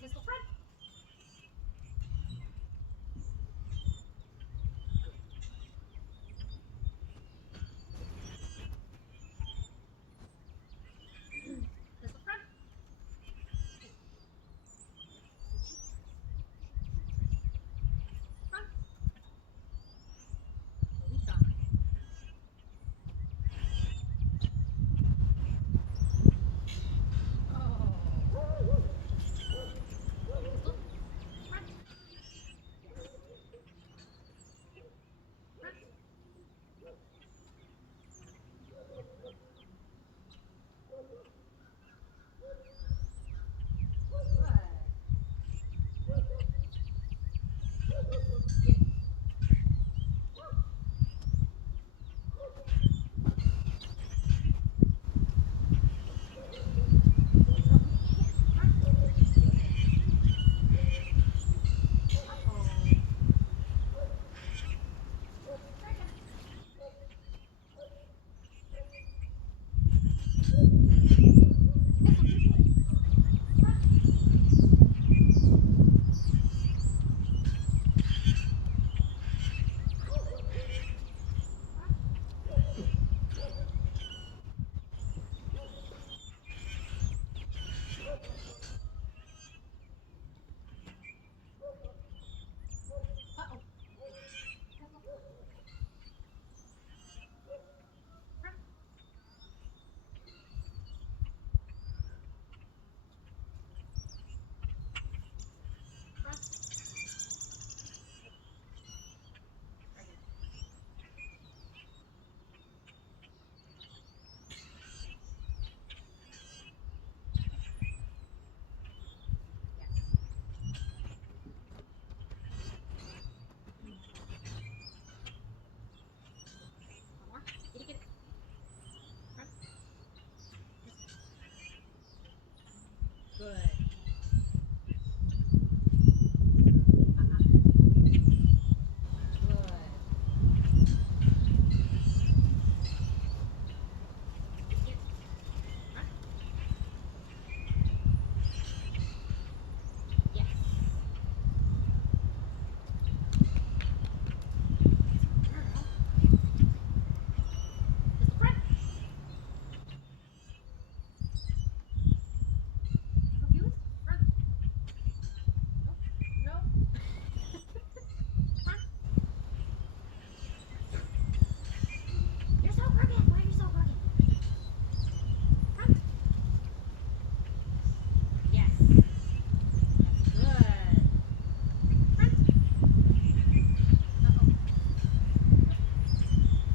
Pistol front. Pistol front. Front. Release on. Oh. Pistol front. Front. Good. Oh, front. Uh-oh. Second. Pistol front. Front. Uh-oh. Pistol front. Front. Second. Yes. One more. Get it. Front. Good. Good. Get it. Front. Yes. Girl. Pistol front. Confused? Front. Nope. Nope. Front. You're so crooked. Why are you so crooked? Front. Yes. That's good. Front. Uh-oh.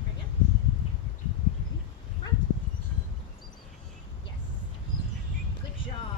Right again. Front. Yes. Good job.